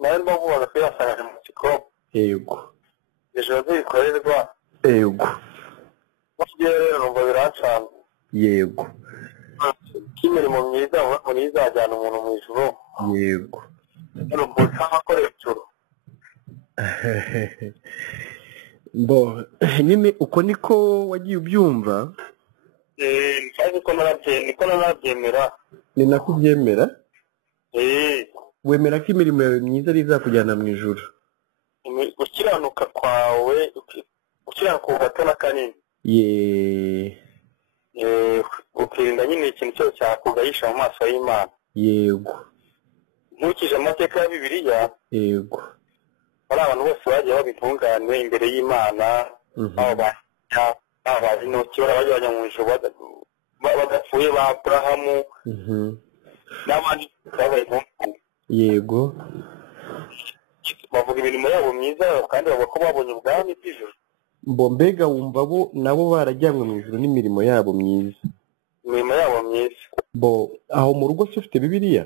nawe mbavuga ko yasanga mu kigo yego ijoro ntibikorerwa yego mugiye rero numva birancanga yego k'imirimo myiza muri izajyana umuntu mu ijuru yego numva utamakora ijuru bo nyine uko niko wagiye ubyumva niko narabyemera ni nako ubyemera wemera ko imirimo yawe myiza ari izakujyana mu ijuru gukiranuka kwawe gukiranuka ku gato na kanini ukirinda nyine ikintu cyose cyakugayisha mu maso y'Imana yego nkurikije amateka ya Bibiliya yego hari abantu bose bagiye babitungane imbere y'Imana babazi n'uki barabajyanye mu ijuru badapfuye ba Aburahamu n'abandi babaye intungane yego bavuga imirimo yabo myiza kandi bavuga ko babonye ubwami bw'ijuru mbo mbega wumva bo nabo barajyanywe mu ijuru n'imirimo yabo myiza imirimo yabo myiza bo aho mu rugo se ufite Bibiliya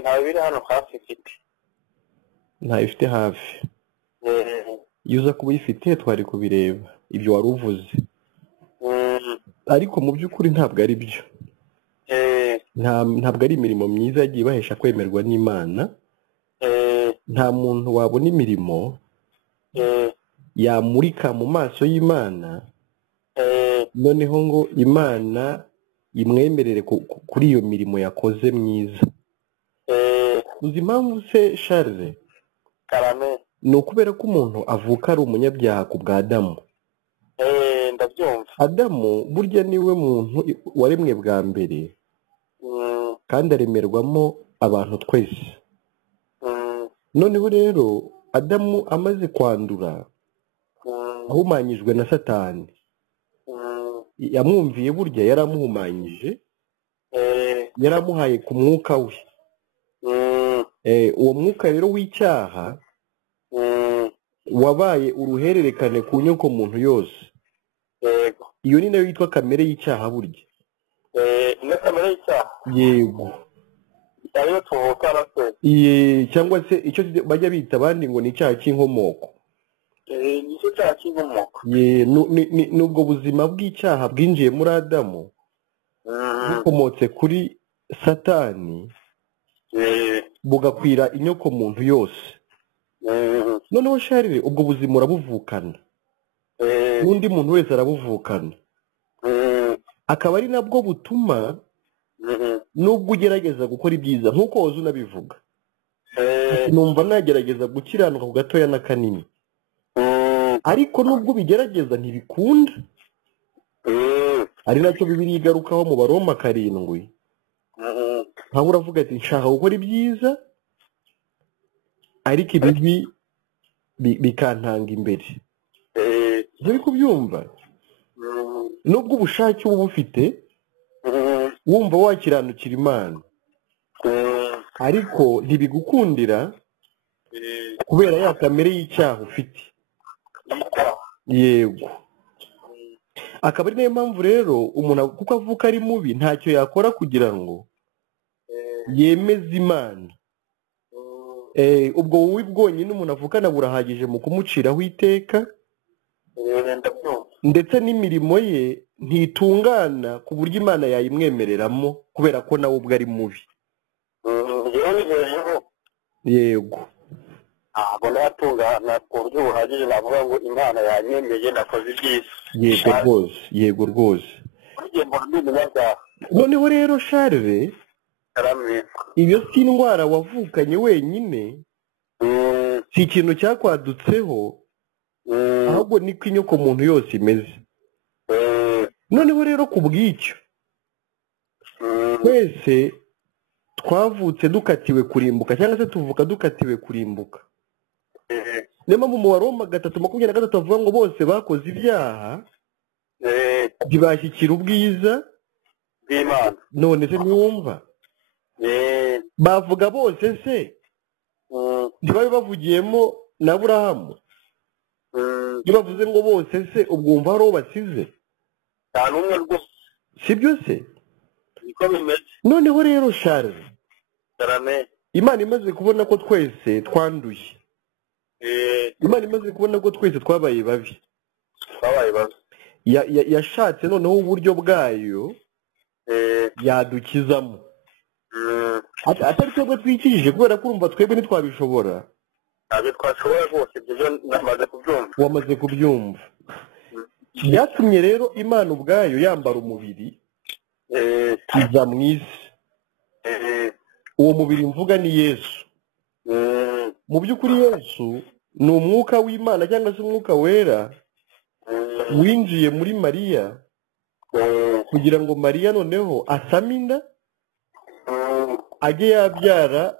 nta Bibiliya hano hafi mfite ntayo ufite hafi iyo uza kuba uyifite twari kubireba ibyo wari uvuze ariko mu by'ukuri ntabwo ari byo ntabwo ari imirimo myiza yagiye ibahesha kwemerwa n'Imana nta muntu wabona imirimo yamurika mu maso y'Imana noneho ngo Imana imwemerere kuri iyo mirimo yakoze myiza uzi impamvu se Charles ni ukubera ko umuntu avuka ari umunyabyaha ku bwa Adamu ndabyumva Adamu burya niwe muntu waremwe bwa mbere kandi aremerwamo abantu twese noneho rero Adamu amaze kwandura ahumanyijwe na Satani yamwumviye burya yaramuhumanyije yaramuhaye ku mwuka we uwo mwuka rero w'icyaha wabaye uruhererekane ku nyoko muntu yose iyo ni nayo yitwa kamere y'icyaha burya ino kamere y'icyaha yego ariyo tuvukana twese cyangwa se icyo bajya bita abandi ngo ni icyaha cy'inkomoko nicyo cyaha cy'inkomoko ni ubwo buzima bw'icyaha bwinjiye muri Adamu bukomotse kuri Satani bugakwira inyoko muntu yose noneho Charles ubwo buzima urabuvukana n'undi muntu wese arabuvukana akaba ari nabwo butuma nubwo ugerageza gukora ibyiza nk'uko woza unabivuga numva nagerageza gukiranuka ku gatoya na kanini ariko nubwo bigerageza ntibikunda ari nacyo Bibiliya igarukaho mu Baroma 7 nkaho uravuga ati nshaka gukora ibyiza ariko ibibi bikantanga imbere nturi kubyumva nubwo ubushake uba bufite wumva wakiranukira Imana ariko ntibigukundira kubera ya kamere y'icyaha ufite yego akaba ari nayo mpamvu rero umuntu kuko avuka ari mubi ntacyo yakora kugira ngo yemeze Imana ubwo wowe bwonyine umuntu avukana burahagije mu kumuciraho iteka ndetse n'imirimo ye ntitungana ku buryo Imana yayimwemereramo kubera ko nawe ubwo ari mubi yego ntabwo natungana ku buryo buhagije navuga ngo Imana yanyemeye nakoze ibyiza yego rwose noneho rero Charles iyo si indwara wavukanye wenyine si ikintu cyakwadutseho ahubwo niko inyoko muntu yose imeze noneho rero ku bw'icyo twese twavutse dukatiwe kurimbuka cyangwa se tuvuka dukatiwe kurimbuka niyo mpamvu mu Baroma 3:23 bavuga ngo bose bakoze ibyaha ntibashyikira ubwiza bw'Imana none se ntiwumva bavuga bose se ntibari bavugiyemo na Aburahamu iyo bavuze ngo bose se ubwo wumva hari uwo basize nta n'umwe rwose sibyo se niko bimeze noneho rero Charles imana imaze kubona ko twese twanduye, imana imaze kubona ko twese twabaye babi, yashatse noneho uburyo bwayo yadukizamo, atari twebwe twikijije, kubera ko urumva twebwe ntitwabishobora. ntabwo twashobora rwose, ibyo namaze kubyumva. wamaze kubyumva. byatumye rero imana ubwayo yambara umubiri iza mu isi. uwo mubiri mvuga ni Yesu. mu by'ukuri Yesu ni umwuka w'Imana cyangwa se umwuka wera winjiye muri Mariya kugira ngo Mariya noneho asame inda ajye yabyara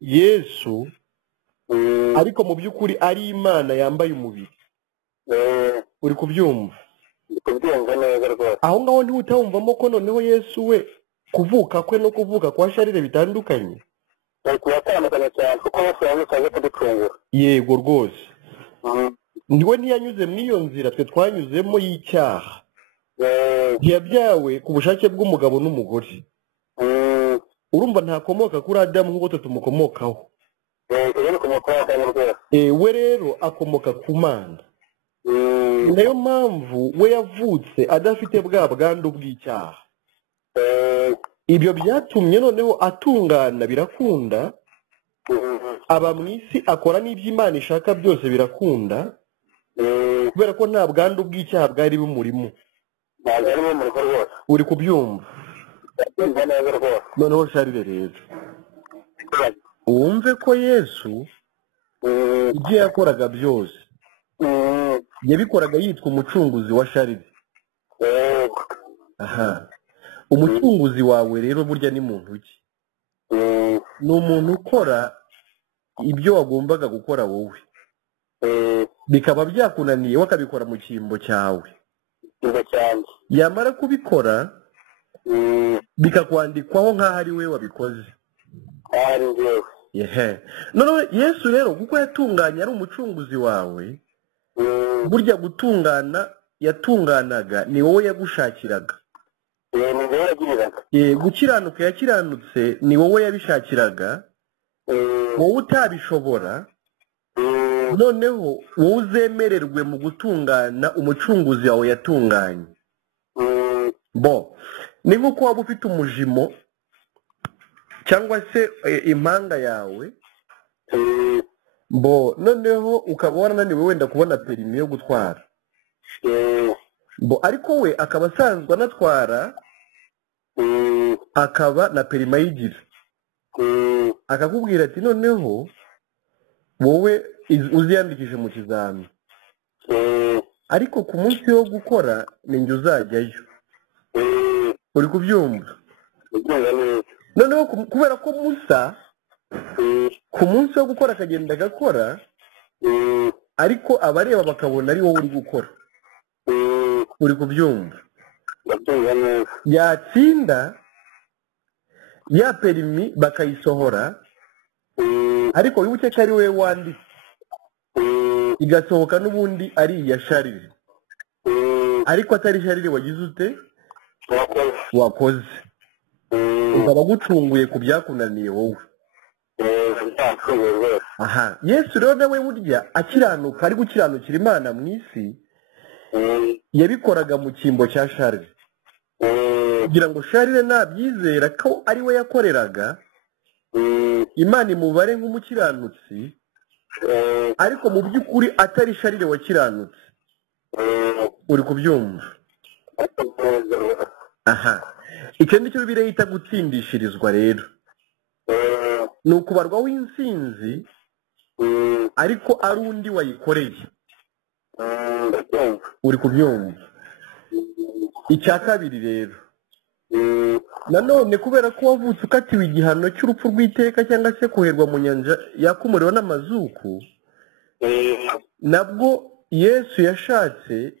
Yesu, ariko mu by'ukuri ari Imana yambaye umubiri. uri kubyumva? kubyumva neza rwose. aho ngaho ntihutawumvamo ko noneho Yesu we kuvuka kwe no kuvuka kwa Sharire bitandukanye? kuratandukanye cyane kuko Yesu yamusaze kuducungura. yego rwose. niwe ntiyanyuze muri iyo nzira twe twanyuzemo y'icyaha. ntiyabyawe ku bushake bw'umugabo n'umugore. urumva ntakomoka kuri Adamu nk'uko twe tumukomokaho. we rero akomoka ku Mana. niyo mpamvu we yavutse adafite bwa bwandu bw'icyaha. ibyo byatumye noneho atungana birakunda, aba mu isi akora n'ibyo Imana ishaka byose birakunda, kubera ko nta bwandu bw'icyaha bwari bumurimo. uri kubyumva? noneho Sharire rero wumve ko Yesu ibyo yakoraga byose yabikoraga yitwa umucunguzi wa Sharire. aha, umucunguzi wawe rero burya ni muntu ki? ni umuntu ukora ibyo wagombaga gukora wowe, bikaba byakunaniye we akabikora mu cyimbo cyawe. yamara kubikora bikakwandikwaho nk'aho ari we wabikoze. noneho Yesu rero kuko yatunganye ari umucunguzi wawe, burya gutungana yatunganaga ni wowe yagushakiraga. gukiranuka yakiranutse ni wowe yabishakiraga, wowe utabishobora. noneho wowe uzemererwe mu gutungana umucunguzi wawe yatunganye. ni nk'uko waba ufite umujimo cyangwa se impanga yawe, noneho ukaba warananiwe wenda kubona perimi yo gutwara, ariko we akaba asanzwe anatwara, akaba na perimi ayigira. akakubwira ati noneho wowe uziyandikishe mu kizami, ariko ku munsi wo gukora ni njye uzajyayo. uri kubyumva? noneho kubera ko Musa ku munsi wo gukora akagenda agakora, ariko abareba bakabona ari wowe uri gukora. uri kubyumva? yatsinda ya perimi bakayisohora, ariko wibuke ko ari wowe wanditse, igasohoka n'ubundi ari iya Sharire, ariko atari Sharire wagize ute? wakoze. ukaba gucunguye ku byakunaniye wowe. aha, Yesu rero nawe burya akiranuka, ari gukiranukira Imana mu isi, yabikoraga mu cyimbo cya Sharire, kugira ngo Sharire nabyizera ko ari we yakoreraga, Imana imubare nk'umukiranutsi, ariko mu by'ukuri atari Sharire wakiranutse. uri kubyumva? aha, icyo nicyo Bibiliya yita gutsindishirizwa rero. ni ukubarwaho intsinzi ariko ari undi wayikoreye. uri kubyumva? icya kabiri rero, nanone kubera ko wavutse ukatiwe igihano cy'urupfu rw'iteka cyangwa se koherwa mu nyanja yaka umuriro n'amazuku, nabwo Yesu yashatse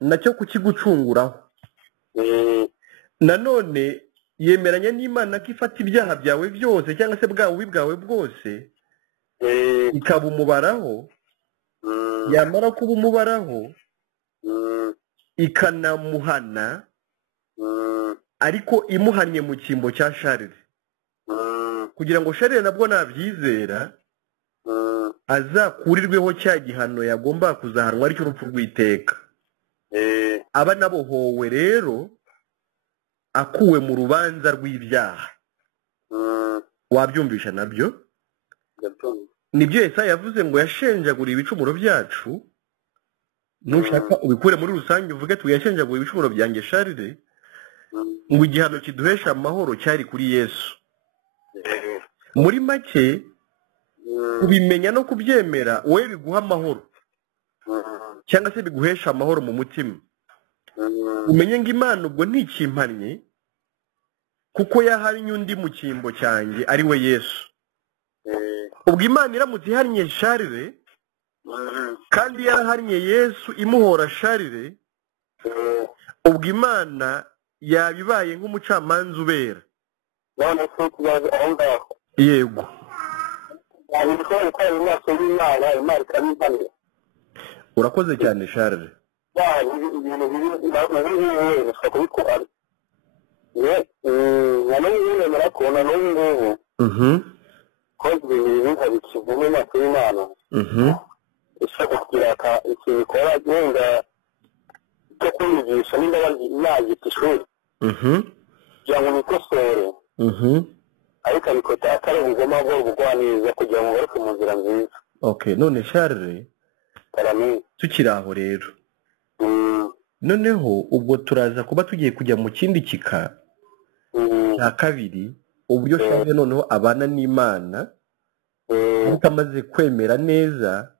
nacyo kukigucunguraho. nanone yemeranya n'Imana ko ifata ibyaha byawe byose cyangwa se bwa bubi bwawe bwose ikabumubaraho, yamara kubumubaraho ikanamuhana, ariko imuhannye mu cyimbo cya Sharire. kugira ngo Charles nabwo nabyizera azakurirweho cya gihano yagomba kuzahanwa aricyo urupfu rw'iteka. Aba nabohowe rero akuwe mu rubanza rw'ibyaha. Wabyumvisha nabyo? Nibyo Yesaya yavuze ngo yashenjagura ibicumuro byacu. Nushaka ubikure muri rusange uvuge tuyashenjagura ibicumuro byanjye Charles, ngo igihano kiduhesha amahoro cyari kuri Yesu. Muri make kubimenya no kubyemera wowe biguha amahoro cyangwa se biguhesha amahoro mu mutima. Umenye ngo Imana ubwo ntikimpanye kuko yahannye undi mu cyimbo cyanjye ari we Yesu. Ubwo Imana iramutse ihannye Charles kandi yarahannye Yesu imuhora Charles, ubwo Imana yabibaye nk'umucamanza ubera. Yego. Urakoze cyane Charles. Ushaka kugira ikintu ukora wenda cyo kwigisha nimba yagita ishuri kugira ngo nikosore ariko abikota atari ubugoma bwo bugwaniriza kugira ngo bari mu nzira nziza. Okay, none Charles tukiri aho rero noneho ubwo turaza kuba tugiye kujya mu kindi kika cya kabiri, uburyo Charles noneho abana n'Imana ariko amaze kwemera neza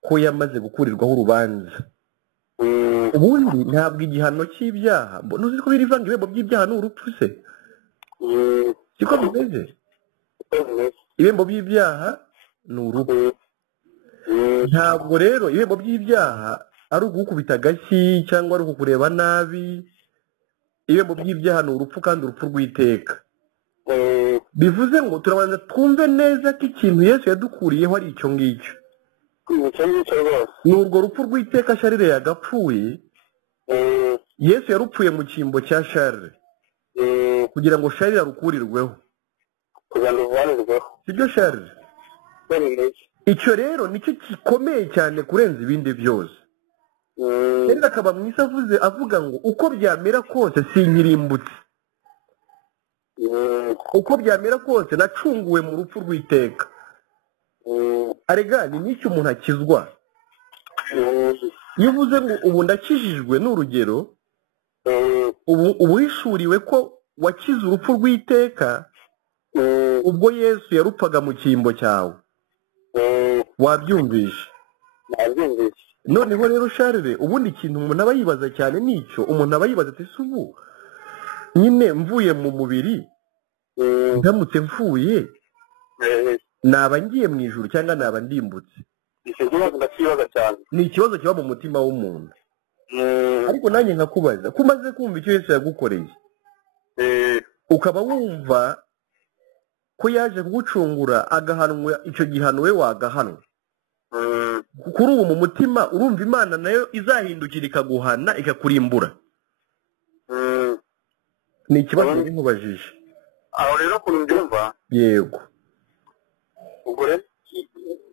ko yamaze gukurirwaho urubanza. Ubundi ntabwo igihano cy'ibyaha, ntuzi ko birivanga ibihembo by'ibyaha ni urupfu se? Siko bimeze? Ibihembo by'ibyaha ni urupfu. Ntabwo rero ibihembo by'ibyaha ari ugukubita agashyi cyangwa ari ukukureba nabi. Ibihembo by'ibyaha ni urupfu, kandi urupfu rw'iteka. Bivuze ngo turabanza twumve neza ko ikintu Yesu yadukuriyeho ari icyo ngicyo. Ni urwo rupfu rw'iteka Charles yagapfuye. Yesu yarupfuye mu cyimbo cya Charles kugira ngo Charles arukurirweho. Sibyo Charles? Icyo rero nicyo gikomeye cyane kurenza ibindi byose. Charles akaba mu isi avuga ngo uko byamera kose sinkirimbutse. Uko byamera kose nacunguwe mu rupfu rw'iteka. Arega ni n'icyo umuntu akizwa. Iyo uvuze ngo ubu ndakijijwe n'urugero, ubu wishuriwe ko wakize urupfu rw'iteka ubwo Yesu yarupfaga mu cyimbo cyawe. Wabyumvisha? Noneho rero Charles, ubundi ikintu umuntu aba yibaza cyane nicyo, umuntu aba yibaza ati subu nyine mvuye mu mubiri ndamutse mfuye naba ngiye mu ijuru cyangwa naba ndimbutse. Ni ikibazo kiba mu mutima w'umuntu. Ariko nanjye nkakubaza, ko umaze kumva icyo Yesu yagukoreye ukaba wumva ko yaje kugucungura agahanwa icyo gihano we wagahanwa, kuri ubu mu mutima urumva Imana nayo izahindukira ikaguhana ikakurimbura? Ni ikibazo nkubajije. Aho rero kuri mbyumva. Yego. Ubwo rero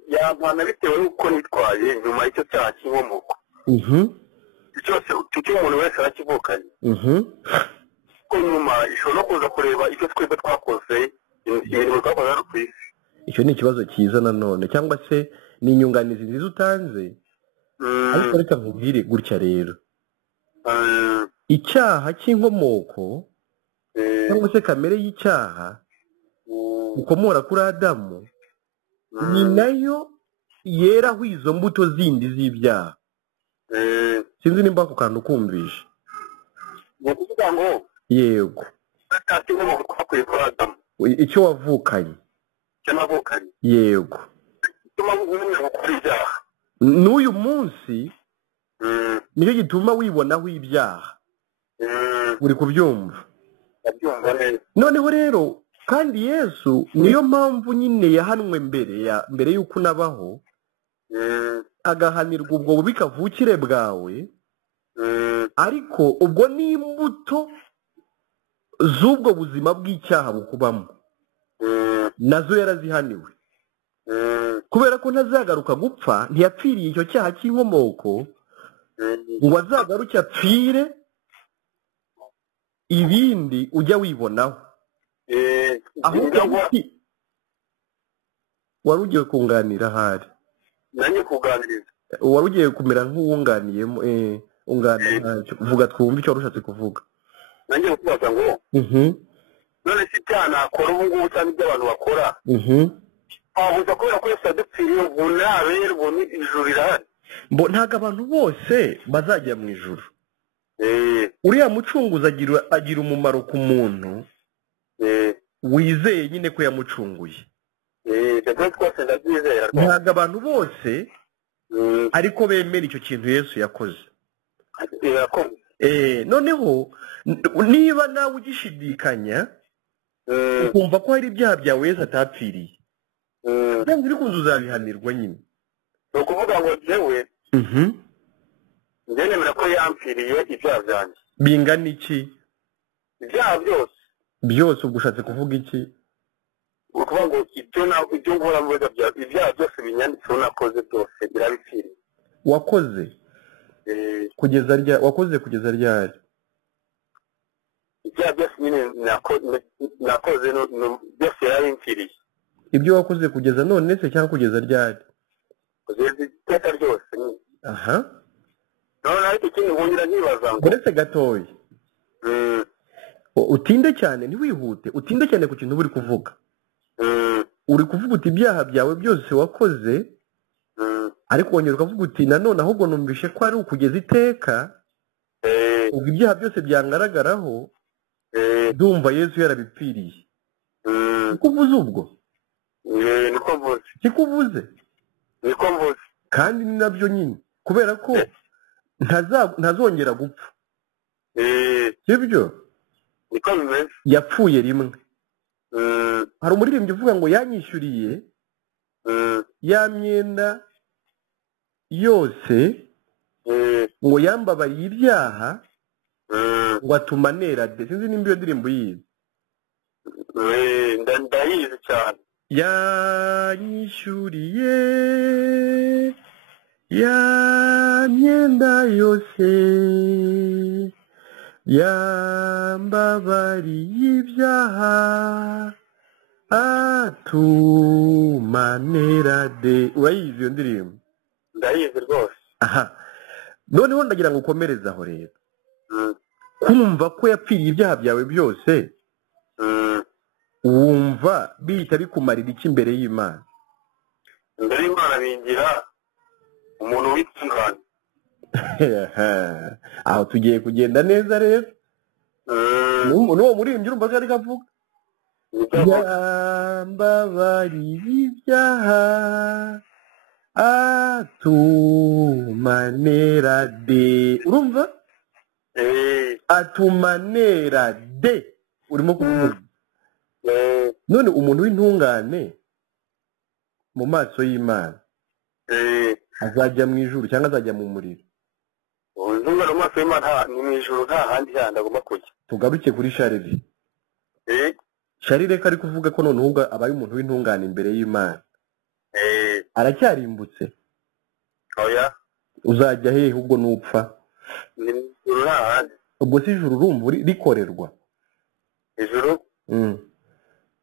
yampana bitewe n'uko nitwaye nyuma y'icyo cyaha cy'inkomoko. Cyose icyo umuntu wese arakivukanye. Ko nyuma ishobora kuza kureba icyo twebwe twakoze ibintu twakoze hano ku isi. Icyo ni ikibazo cyiza nanone, cyangwa se ni inyunganizi nziza utanze. Ariko reka nkubwire gutya rero, icyaha cy'inkomoko cyangwa se kamere y'icyaha ukomora kuri Adamu ni nayo yeraho izo mbuto zindi z'ibyaha. Sinzi nimba ako kantu kumvisha. Yego. Icyo wavukanye. Yego. N'uyu munsi nicyo gituma wibonaho ibyaha. Uri kubyumva? Noneho rero kandi Yesu niyo mpamvu nyine yahanwe mbere y'uko unabaho, agahanirwa ubwo bubi kavukire bwawe, ariko ubwo ni imbuto z'ubwo buzima bw'icyaha bukubamo. nazo yarazihaniwe kubera ko ntazagaruka gupfa ntiyapfiriye icyo cyaha cy'inkomoko ngo azagaruke apfire ibindi ujya wibonaho ahubwo wari ugiye kunganira ahari nanjye kuganiriza wari ugiye kumera nk'uwunganiyemo unganira vuga twumve icyo wari ushatse kuvuga nanjye kubaza ngo none si icyaha nakora ubu ngubu cyangwa ibyo abantu bakora wabuza kubera ko yose yadupfiriye ubu ntabere ubu ijuru rirahari ntabwo abantu bose bazajya mu ijuru uriya mucunguzi agira umumaro ku muntu wizeye nyine ko yamucunguye ntabwo abantu bose ariko bemera icyo kintu Yesu yakoze noneho niba nawe ugishidikanya ukumva ko hari ibyaha byawe Yesu atapfiriye cyangwa uri kunzu uzabihanirwa nyine ni ukuvuga ngo njyewe nemera ko yampfiriye ibyaha byanjye bingana iki ibyaha byose ubwo ushatse kuvuga iki ni ukuvuga ngo ibyo nkora mu biga byawe ibyaha byose binyanditseho nakoze byose birabipfiriye wakoze kugeza ryari ibyaha byose nyine nakoze byose yarabimpfiriye ibyo wakoze kugeza none se cyangwa kugeza ryari kugeza iteka ryose aha none ariko ikindi nkongera nkibaza ngo uretse gatoya utinde cyane ntiwihute utinde cyane ku kintu uba uri kuvuga uri kuvuga uti ibyaha byawe byose wakoze ariko wongera ukavuga uti nanone ahubwo numvishe ko ari ukugeza iteka ubwo ibyaha byose byangaragaraho ndumva Yesu yarabipfiriye niko uvuze ubwo niko mvuze niko uvuze niko mvuze kandi ni nabyo nyine kubera ko ntazongera gupfa sibyo niko bimeze yapfuye rimwe hari umuririmbyi uvuga ngo yanyishyuriye ya myenda yose ngo yambabariye ibyaha ngo atuma nera de sinzi nimba iyo ndirimbo yize ndayizi cyane yanyishyuriye ya myenda yose yambabariye ibyaha atuma nera de urayizi iyo ndirimbo ndayizi rwose aha noneho ndagira ngo ukomereze aho rero kumva ko yapfiriye ibyaha byawe byose wumva bihita bikumarira iki imbere y'Imana imbere y'Imana bingira umuntu witunganye aho tugiye kugenda neza rero n'uwo muririmbyi urumva ko ari kavuga yambabariye ibyaha atuma nera de urumva atuma nera de urimo kuvuga none umuntu w'intungane mu maso y'Imana azajya mu ijuru cyangwa azajya mu muriro intungane mu maso y'Imana ni mu ijuru nta handi handi agomba kujya tugaruke kuri Sharire Sharire ko ari kuvuga ko none ubwo abaye umuntu w'intungane imbere y'Imana aracyarimbutse oya uzajya hehe ubwo nupfa ni mu ijuru nta handi ubwo si ijuru urumva rikorerwa ijuru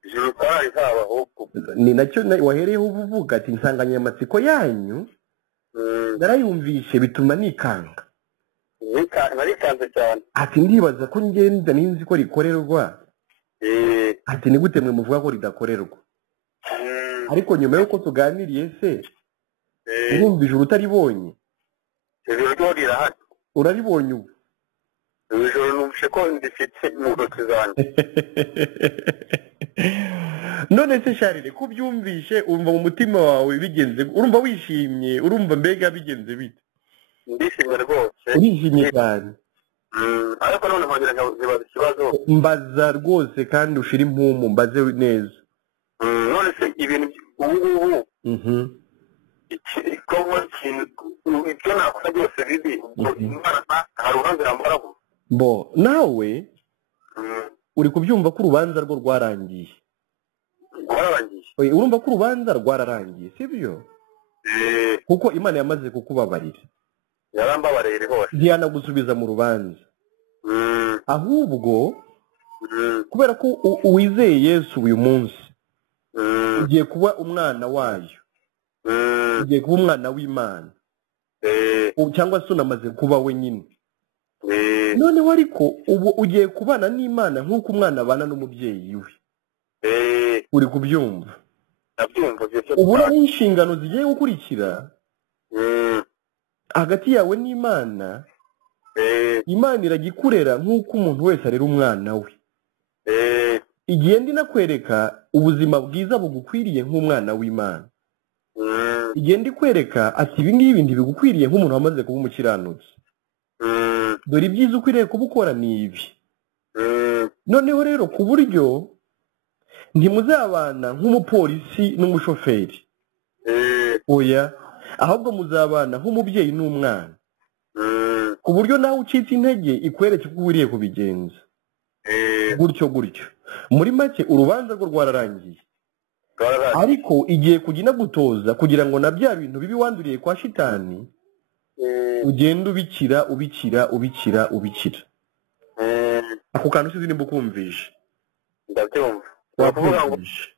ijuru twari haba ahubwo ni nacyo wahereyeho uvuga ati insanganyamatsiko yanyu narayumvishe bituma nikanga narikanze cyane ati ndibaza ko ngenda ninzi ko rikorerwa ati ni gute mwe muvuga ko ridakorerwa ariko nyuma y'uko tuganiriye se urumva ijuru utaribonye ijuru ryo rirahari uraribonye ubu ijuru numvishe ko ndifite mu ntoki zanjye none se Sharire ko ubyumvishe umva mu mutima wawe bigenze urumva wishimye urumva mbega bigenze bite ndishimye rwose urishimye cyane ariko none nkongera nkibaza ikibazo mbaza rwose kandi ushira impumu mbaze neza none se ibintu ubu ngubu ibyo nakora byose bibi hari urubanza yambaraho nawe uri kubyumva ko urubanza rwo rwarangiye rwararangiye. Urumva ko urubanza rwararangiye sibyo? Kuko Imana yamaze kukubabarira. Yarambabarira hose. Ntiyanagusubiza mu rubanza. Ahubwo kubera ko uwizeye Yesu uyu munsi ugiye kuba umwana wayo, ugiye kuba umwana w'Imana, cyangwa se unamaze kuba we nyine. Noneho ariko ubu ugiye kubana n'Imana nk'uko umwana abana n'umubyeyi we. Uri kubyumva? Ubu rero inshingano zigiye gukurikira hagati yawe n'Imana. Imana iragikurera nk'uko umuntu wese arera umwana we. Igenda inakwereka ubuzima bwiza bugukwiriye nk'umwana w'Imana. Igenda ikwereka ati ibi ngibi ntibigukwiriye nk'umuntu wamaze kuba umukiranutsi. Dore ibyiza ukwiriye kubukora ni ibi. Noneho rero ku buryo ntimuzabana nk'umupolisi n'umushoferi. Oya, ahubwo muzabana nk'umubyeyi n'umwana. Ku buryo nawe ucitse intege ikwereke ko ukwiriye kubigenza. Gutyo gutyo. Muri make urubanza rwo rwararangiye. Ariko igiye kujya inagutoza kugira ngo na bya bintu bibi wanduriye kwa shitani ugenda ubikira. Ako kantu usize nimba ukumvishe. Ndabyumva. Wakumvishe.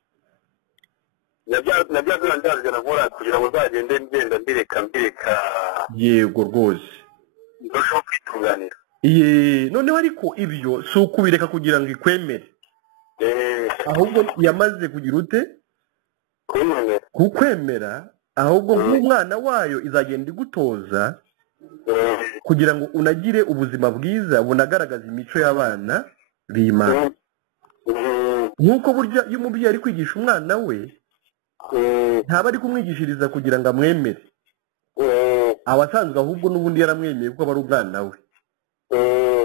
Nabyadurandaje nkora kugira ngo uzagende ngenda mbireka. Yego rwose. Ndashaka kwitunganira. Noneho ariko ibyo si ukubireka kugira ngo ikwemere. Ahubwo yamaze kugira ute? Kukwemera. Ahubwo nk'umwana wayo izagenda igutoza kugira ngo unagire ubuzima bwiza bunagaragaza imico y'abana b'Imana. Nk'uko burya iyo umubyeyi ari kwigisha umwana we ntaba ari kumwigishiriza kugira ngo amwemere. Abasanzwe ahubwo n'ubundi yaramwemeye kuko aba ari umwana we.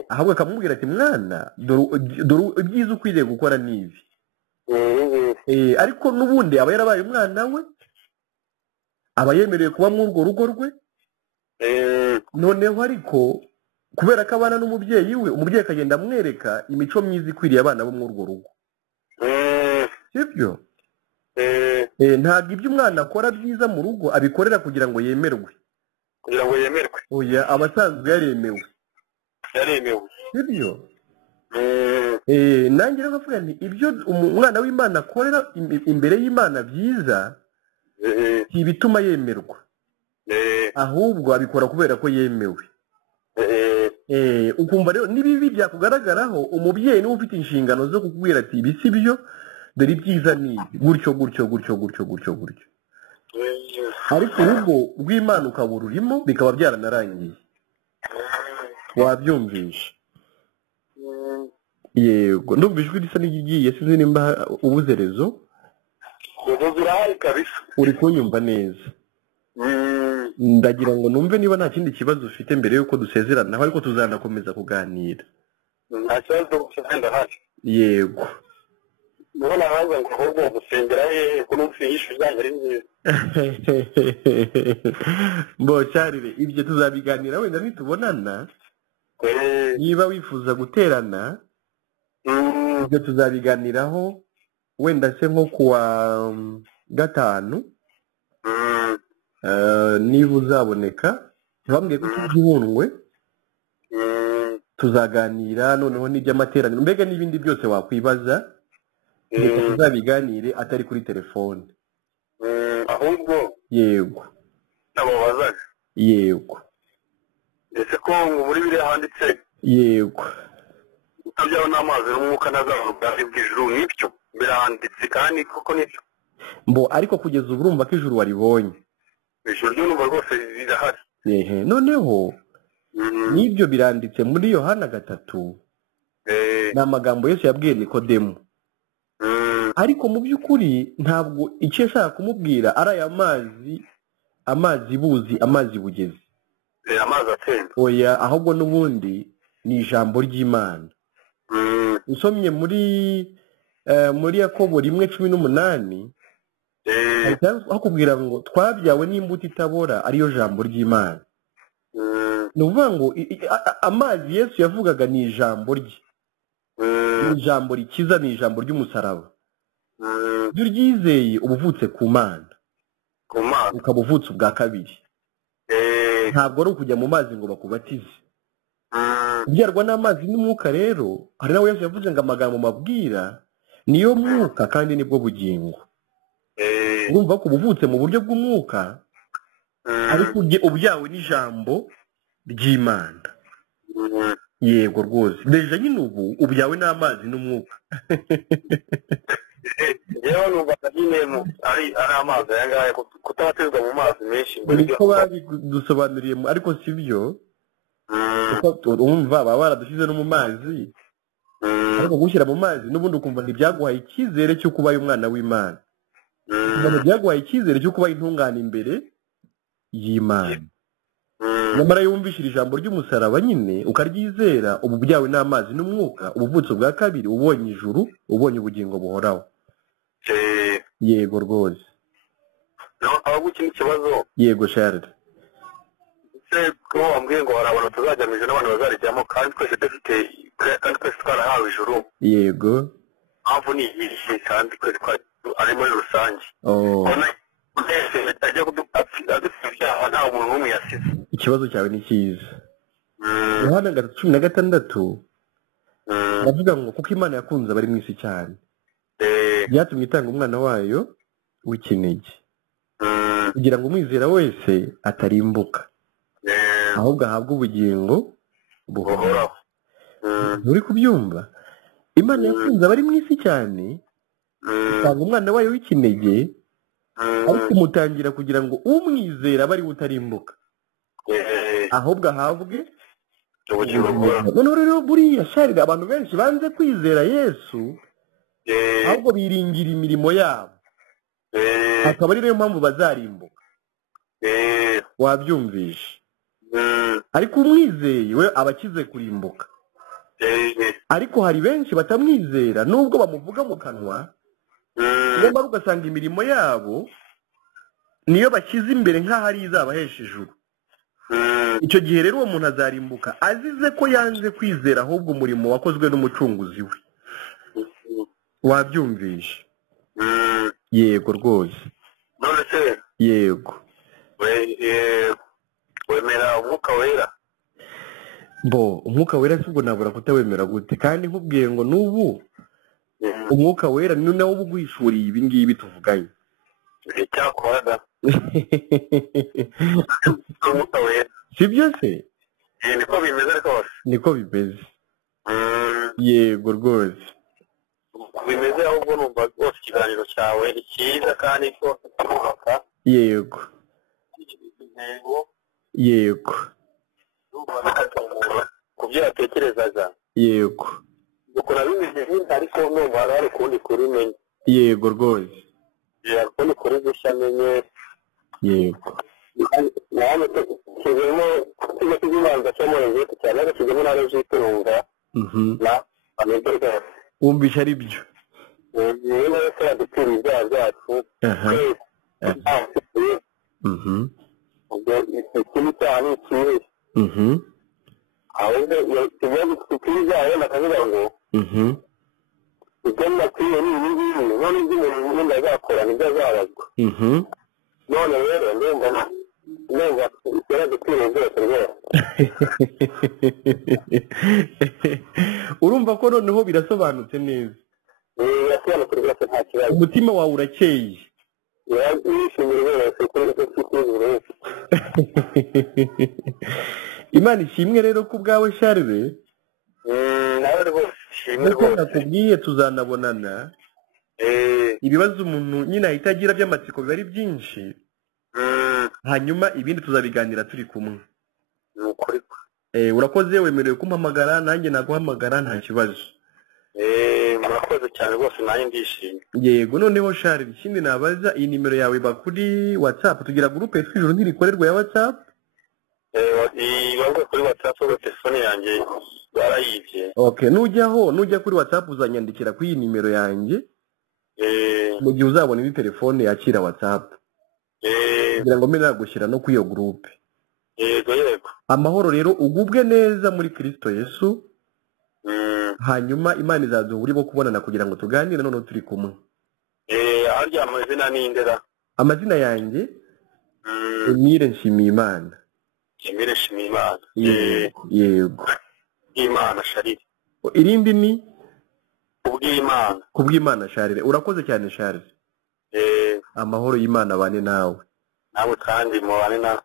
Ahubwo akamubwira ati mwana dore ibyiza ukwiriye gukora n'ibi. Ariko n'ubundi aba yarabaye umwana we, aba yemerewe kuba muri urwo rugo rwe. Noneho ariko kubera ko abana n'umubyeyi we, umubyeyi akagenda amwereka imico myiza ikwiriye abana bo muri urwo rugo. Sibyo? Ntabwo ibyo umwana akora byiza mu rugo abikorera kugira ngo yemerwe. Oya, abasanzwe yaremewe. Sibyo? Nanjye rero bavuga nti ibyo umwana w'Imana akorera imbere y'Imana byiza si bituma yemerwa. Ahubwo abikora kubera ko yemewe. Ukumva rero nibibi byakugaragaraho umubyeyi niwe ufite inshingano zo kukubwira ati ibi si byo, dore ibyiza ni ibi. Gutyo. Ariko urugo rw'Imana ukaba ururimo bikaba byaranarangiye. Wabyumvisha? Yego, ndumva ijwi risa n'igigiye sinzi nimba ubuzerezo. Zirahari kabisa. Uri kunyumva neza. Ndagira ngo numve niba nta kindi kibazo ufite mbere yuko dusezerana, ariko tuzanakomeza kuganira. Nta kibazo cyenda hafi. Yego. Nubona hanze ngo ahubwo gusengera ko n'umfisha uzangera nziza. Charire, ibyo tuzabiganira wenda nitubonana. Niba wifuza guterana ibyo tuzabiganiraho wenda se nko kuwa gatanu. Niba uzaboneka ntibambwiye ko tugihundwe tuzaganira noneho n'iby'amateraniro mbega n'ibindi byose wakwibaza tuzabiganire atari kuri telefone. Ahubwo yego nababazaga. Yego. Ese ko muri biriya handitse yego utabyaho n'amazi n'umwuka n'azabona ubwami bw'ijuru nibyo biranditse kandi koko nibyo. Ariko kugeza ubu urumva ko ijuru waribonye. Ijuru ryo numva rwose rirahari. Noneho n'ibyo biranditse muri Yohana 3. Ni amagambo Yesu yabwiye Nikodemu. Ariko mu by'ukuri ntabwo icyo ashaka kumubwira ari aya amazi buzi, amazi bugezi. Amazi atemba. Oya, ahubwo n'ubundi ni ijambo ry'Imana. Usomye muri Yakobo 1:18 hakubwira ngo twabyawe n'imbuto itabora ariyo jambo ry'Imana. Ni ukuvuga ngo amazi Yesu yavugaga ni ijambo rye. Ni ijambo rikiza, ni ijambo ry'umusaraba. iyo uryizeye uba uvutse ku mana ukaba uvutse ubwa kabiri ntabwo ari ukujya mu mazi ngo bakubatize kubyarwa n'amazi n'umwuka rero hari nawe Yesu yavuze ngo amagambo mabwira niyo mwuka kandi nibwo bugingo urumva ko ubuvutse mu buryo bw'umwuka ariko ubyawe n'ijambo ry'Imana yego rwose deja nyine ubu ubyawe n'amazi n'umwuka yewe numva nyine ari amazi aya ngaya kutabatizwa mu mazi menshi niko babidusobanuriye ariko si byo urumva baba baradushyize no mu mazi ariko gushyira mu mazi n'ubundi ukumva ntibyaguhaye icyizere cy'uko ubaye umwana w'Imana byaguhaye icyizere cy'uko ubaye intungane imbere y'Imana nyamara iyo wumvishije ijambo ry'umusaraba nyine ukaryizera ubu byawe n'amazi n'umwuka ubuvutse bwa kabiri ubonye ijuru ubonye ubugingo buhoraho yego rwose ahubwo ikindi kibazo yego Charles ko wambwiye ngo hari abantu tuzajya mu ijuru n'abantu bazarijyamo kandi twese dufite kandi twese twarahawe ijuru yego mpamvu ni iyihe kandi twese ari muri rusange ajya kudupfira ibyaha nta muntu n'umwe yasize ikibazo cyawe ni cyiza Yohana 10:6 baravuga ngo kuko Imana yakunze abari mu isi cyane byatumye itanga umwana wayo w'ikinege kugira ngo umwizera wese atarimbuka ahubwo ahabwe ubugingo buhoraho nturi kubyumva Imana yakunze abari mu isi cyane itanga umwana wayo w'ikinege ariko umutangira kugira ngo umwizera bari utarimbuka ahubwo ahabwe ubugingo buhoraho noneho rero buriya Charles abantu benshi banze kwizera Yesu ahubwo biringira imirimo yabo akaba ari nayo mpamvu bazarimbuka wabyumvishe ariko umwizeye we aba akize kurimbuka ariko hari benshi batamwizera nubwo bamuvuga mu kanwa nyamara ugasanga imirimo yabo niyo bashyize imbere nk'aho ari izabahesha ijuru icyo gihe rero uwo muntu azarimbuka azize ko yanze kwizera ahubwo umurimo wakozwe n'umucunguzi we wabyumvishe yego rwose none se yego wemera umwuka wera umwuka wera sibwo nabura kutawemera gute kandi nkubwiye ngo n'ubu umwuka wera ni nawo uba ugwishuriye ibi ngibi tuvuganye icyakora umwuka wera si byo se niko bimeze rwose niko bimeze yego rwose bimeze ahubwo numva rwose ikiganiro cyawe ni cyiza kandi ko cyubaka yego yego ku byo yatekerezaga yego uko nabimenye nyine ariko numva hari ukundi kuri menye yego rwose ukundi kuri gushya menye yego nawe kigemo kimwe cy'ibanza cyo mu nzego cyane ariko kigemo nawe zitunga na amegerwa wumvisha ari byo niba yose yadupfira ibyaha byacu ubwo ikintu cyaha ni ikihe ahubwo tugiye gupfira ibyaha bakavuga ngo ibyo nakwiye ni ibi ngibi none ibyo umuntu wenda azakora nibyo azabazwa none rero ndumva ikera dupfira byose rwose urumva ko noneho birasobanutse neza birasobanutse rwose nta kibazo umutima wawe urakeye wishimira wese kuri buri wese Imana ishimwe rero ku bwawe Charles nawe rwose ishimwe rwose nk'uko nakubwiye tuzanabonana ibibazo umuntu nyine ahita agira by'amatsiko biba ari byinshi hanyuma ibindi tuzabiganira turi kumwe ni ukuri urakoze wemerewe kumpamagara nanjye naguhamagara nta kibazo murakoze cyane rwose nanjye ndishimye yego noneho Charles ikindi nabaza iyi nimero yawe iba kuri WhatsApp tugira groupe yitwa ijuru ntirikorerwa ya WhatsApp iba kuri WhatsApp ubwo telefone yanjye barayibye nujya kuri WhatsApp uzanyandikira kuri iyi nimero yanjye mu gihe uzabona indi telefone yakira WhatsApp kugira ngo mbe nagushyira no kuri iyo groupe yego amahoro rero ugubwe neza muri Kristo Yesu hanyuma Imana izaduha uri bo kubonana kugira ngo tuganire noneho turi kumwe harya amazina n'indera. Amazina yanjye Emile Nshimiyimana. Emile Nshimiyimana. Yego. Imana Sharire. Irindi ni Kubwimana. Kubwimana Sharire. Urakoze cyane Sharire. Amahoro y'Imana bane nawe. Nawe kandi mubane nawe.